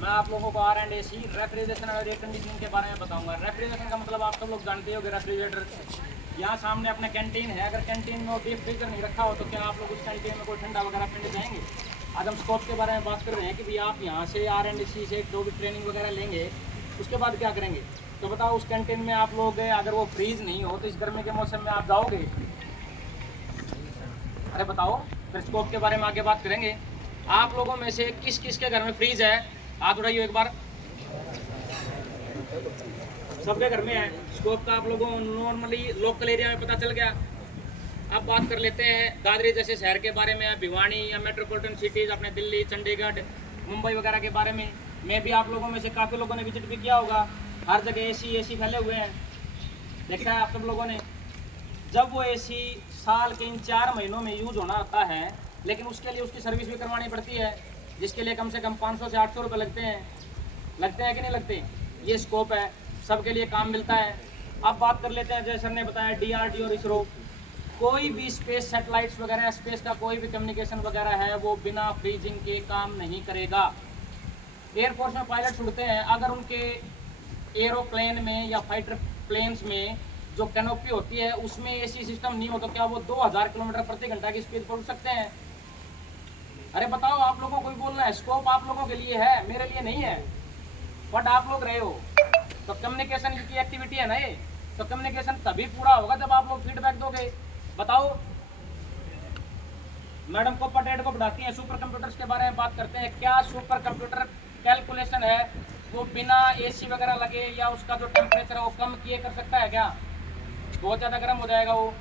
मैं आप लोगों को R and A C refrigeration और एयर कंडीशनिंग के बारे में बताऊंगा। रेफ्रिजरेशन का मतलब आप सब लोग जानते हो कि रेफ्रिजरेटर, यहाँ सामने अपना कैंटीन है, अगर कैंटीन में डीप फ्रीजर नहीं रखा हो तो क्या आप लोग उस कैंटीन में कोई ठंडा वगैरह पीने जाएंगे? आज हम स्कोप के बारे में बात कर रहे हैं कि भाई आप यहाँ से आर एंड ए सी से जो भी ट्रेनिंग वगैरह लेंगे उसके बाद क्या करेंगे। तो बताओ, उस कैंटीन में आप लोग अगर वो फ्रीज नहीं हो तो इस गर्मी के मौसम में आप जाओगे? अरे बताओ, फिर स्कोप के बारे में आगे बात करेंगे। आप लोगों में से किस किस के घर में फ्रीज है? हाथ उठाइए एक बार। सबके घर में है। स्कोप का आप लोगों को नॉर्मली लोकल एरिया में पता चल गया। अब बात कर लेते हैं दादरी जैसे शहर के बारे में, भिवानी या मेट्रोपॉलिटन सिटीज़ अपने दिल्ली, चंडीगढ़, मुंबई वगैरह के बारे में। मैं भी आप लोगों में से काफ़ी लोगों ने विजिट भी किया होगा। हर जगह एसी फैले हुए हैं, देखा है आप सब लोगों ने। जब वो एसी साल के इन 4 महीनों में यूज होना आता है, लेकिन उसके लिए उसकी सर्विस भी करवानी पड़ती है, जिसके लिए कम से कम 500 से 800 रुपये लगते हैं कि नहीं लगते? ये स्कोप है, सबके लिए काम मिलता है। अब बात कर लेते हैं, जैसे सर ने बताया DRDO और इसरो, कोई भी स्पेस सैटेलाइट्स वगैरह, स्पेस का कोई भी कम्युनिकेशन वगैरह है वो बिना फ्रीजिंग के काम नहीं करेगा। एयरफोर्स में पायलट उड़ते हैं, अगर उनके एरोप्लेन में या फाइटर प्लेन्स में जो कैनोपी होती है उसमें एसी सिस्टम नहीं हो तो क्या वो 2000 किलोमीटर प्रति घंटा की स्पीड पर उड़ सकते हैं? अरे बताओ, आप लोगों को भी बोलना है। स्कोप आप लोगों के लिए है, मेरे लिए नहीं है। बट आप लोग रहे हो तो कम्युनिकेशन की एक्टिविटी है ना ये, तो कम्युनिकेशन तभी पूरा होगा जब आप लोग फीडबैक दोगे। बताओ, मैडम को पटेट को पढ़ाती हैं, सुपर कंप्यूटर्स के बारे में बात करते हैं। क्या सुपर कंप्यूटर कैलकुलेशन है वो बिना एसी वगैरह लगे या उसका जो टेम्परेचर है वो कम किए कर सकता है क्या? बहुत ज़्यादा गर्म हो जाएगा वो।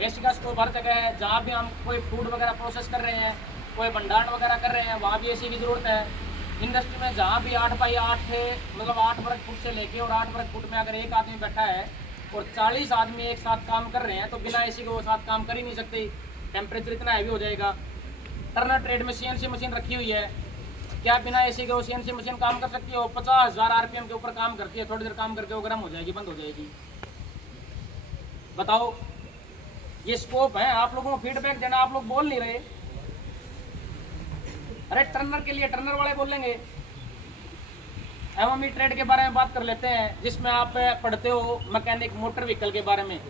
एसी का स्कोप हर जगह है। जहाँ भी हम कोई फूड वगैरह प्रोसेस कर रहे हैं, कोई भंडारण वगैरह कर रहे हैं, वहाँ भी एसी की ज़रूरत है। इंडस्ट्री में जहाँ भी 8x8 मतलब 8 वर्ग फुट से लेके और 8 वर्ग फुट में अगर एक आदमी बैठा है और 40 आदमी एक साथ काम कर रहे हैं तो बिना एसी के वो साथ काम कर ही नहीं सकते। टेम्परेचर इतना हैवी हो जाएगा। टर्नर ट्रेड में CNC मशीन रखी हुई है, क्या बिना एसी के वो CNC मशीन काम कर सकती है? वो 50,000 RPM के ऊपर काम करती है, थोड़ी देर काम करके वो गर्म हो जाएगी, बंद हो जाएगी। बताओ, ये स्कोप है। आप लोगों को फीडबैक देना, आप लोग बोल नहीं रहे। अरे टर्नर के लिए टर्नर वाले बोलेंगे। MME ट्रेड के बारे में बात कर लेते हैं, जिसमें आप पढ़ते हो मैकेनिक मोटर व्हीकल के बारे में।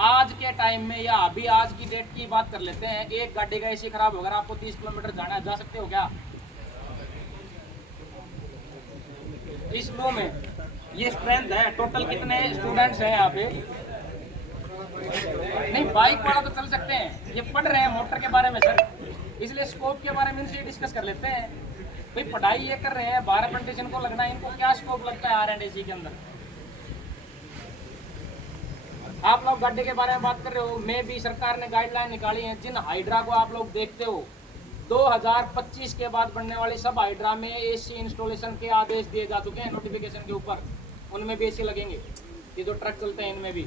आज के टाइम में या अभी आज की डेट की बात कर लेते हैं, एक गाड़ी का एसी खराब होगा, आपको 30 किलोमीटर जाना है, जा सकते हो क्या? इस लो में ये स्ट्रेंथ है। टोटल कितने स्टूडेंट्स हैं यहाँ पे? नहीं, बाइक वाला तो चल सकते हैं, ये पढ़ रहे हैं मोटर के बारे में सर, इसलिए स्कोप के बारे में इनसे डिस्कस कर लेते हैं। भाई पढ़ाई ये कर रहे हैं, 12 अप्रेंटिस को लगना है, इनको क्या स्कोप लगता है R&D के अंदर? आप लोग गड्ढे के बारे में बात कर रहे हो। मैं भी सरकार ने गाइडलाइन निकाली है, जिन हाइड्रा को आप लोग देखते हो 2025 के बाद बनने वाली सब हाइड्रा में एसी इंस्टॉलेशन के आदेश दिए जा चुके हैं नोटिफिकेशन के ऊपर, उनमें भी एसी लगेंगे। ये जो ट्रक चलते हैं इनमें भी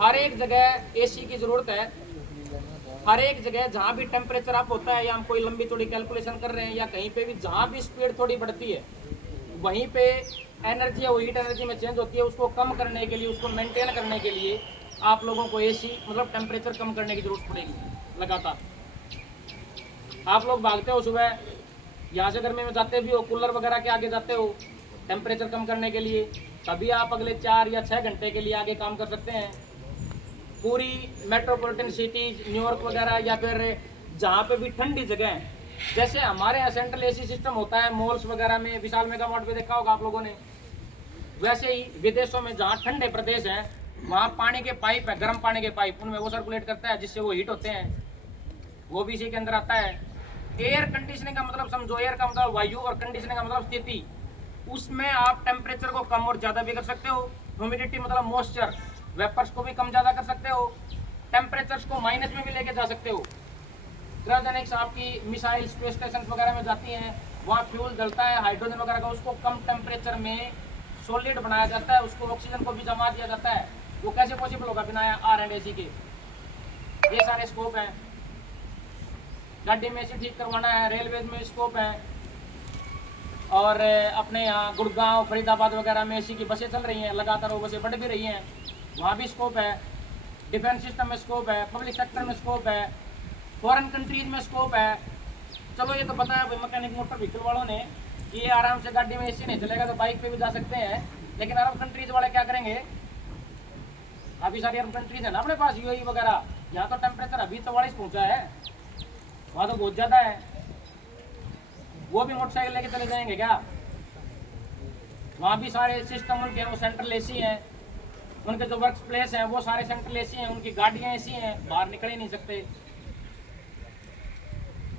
हर एक जगह एसी की जरूरत है। हर एक जगह जहाँ भी टेम्परेचर अप होता है या हम कोई लंबी चौड़ी कैलकुलेशन कर रहे हैं या कहीं पे भी जहाँ भी स्पीड थोड़ी बढ़ती है, वहीं पे एनर्जी और हीट एनर्जी में चेंज होती है। उसको कम करने के लिए, उसको मेंटेन करने के लिए आप लोगों को एसी मतलब टेम्परेचर कम करने की जरूरत पड़ेगी लगातार। आप लोग भागते हो सुबह, यहाँ से गर्मी में जाते भी हो, कूलर वगैरह के आगे जाते हो टेम्परेचर कम करने के लिए, तभी आप अगले 4 या 6 घंटे के लिए आगे काम कर सकते हैं। पूरी मेट्रोपॉलिटन सिटीज, न्यूयॉर्क वगैरह या फिर जहाँ पे भी ठंडी जगह है, जैसे हमारे यहाँ सेंट्रल एसी सिस्टम होता है मॉल्स वगैरह में, विशाल मेगा मार्ट पे देखा होगा आप लोगों ने, वैसे ही विदेशों में जहाँ ठंडे प्रदेश हैं वहाँ पानी के पाइप है, गर्म पानी के पाइप, उनमें वो सर्कुलेट करता है जिससे वो हीट होते हैं, वो भी इसी के अंदर आता है। एयर कंडीशनिंग का मतलब समझो, एयर का मतलब वायु और कंडीशनिंग का मतलब स्थिति। उसमें आप टेम्परेचर को कम और ज़्यादा भी कर सकते हो। ह्यूमिडिटी मतलब मॉइस्चर, वेपर्स को भी कम ज़्यादा कर सकते हो। टेम्परेचर्स को माइनस में भी लेके जा सकते हो। क्रायोजेनिक्स आपकी मिसाइल स्पेस स्टेशन वगैरह में जाती हैं, वहाँ फ्यूल जलता है हाइड्रोजन वगैरह का, उसको कम टेम्परेचर में सॉलिड बनाया जाता है, उसको ऑक्सीजन को भी जमा दिया जाता है। वो कैसे पॉसिबल होगा बिना R&D के? ये सारे स्कोप हैं। गाड़ी में एसी ठीक करवाना है, रेलवेज में स्कोप है, और अपने यहाँ गुड़गांव, फरीदाबाद वगैरह में एसी की बसें चल रही हैं लगातार, वो बसें बढ़ भी रही हैं, वहाँ भी स्कोप है। डिफेंस सिस्टम में स्कोप है, पब्लिक सेक्टर में स्कोप है, फॉरेन कंट्रीज में स्कोप है। चलो ये तो पता है भाई मैकेनिक मोटर व्हीकल वालों ने कि ये आराम से गाड़ी में एसी नहीं चलेगा तो बाइक पे भी जा सकते हैं, लेकिन अरब कंट्रीज वाले क्या करेंगे? काफ़ी सारी अरब कंट्रीज है ना अपने पास, यूएई वगैरह, यहाँ तो टेम्परेचर अभी 44 पहुँचा है, वहाँ तो बहुत ज़्यादा है। वो भी मोटरसाइकिल लेके चले जाएंगे क्या? वहाँ भी सारे सिस्टम उनके वो सेंट्रल एसी हैं, उनके जो वर्क प्लेस हैं वो सारे सेंट्रल एसी हैं, उनकी गाड़ियाँ एसी हैं, बाहर निकल ही नहीं सकते।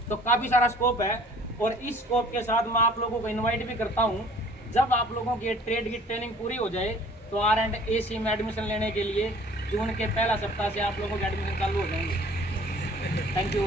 तो काफ़ी सारा स्कोप है, और इस स्कोप के साथ मैं आप लोगों को इनवाइट भी करता हूँ, जब आप लोगों की ट्रेड की ट्रेनिंग पूरी हो जाए तो R&AC में एडमिशन लेने के लिए जून के पहला सप्ताह से आप लोगों के एडमिशन चालू हो जाएंगे। Thank you.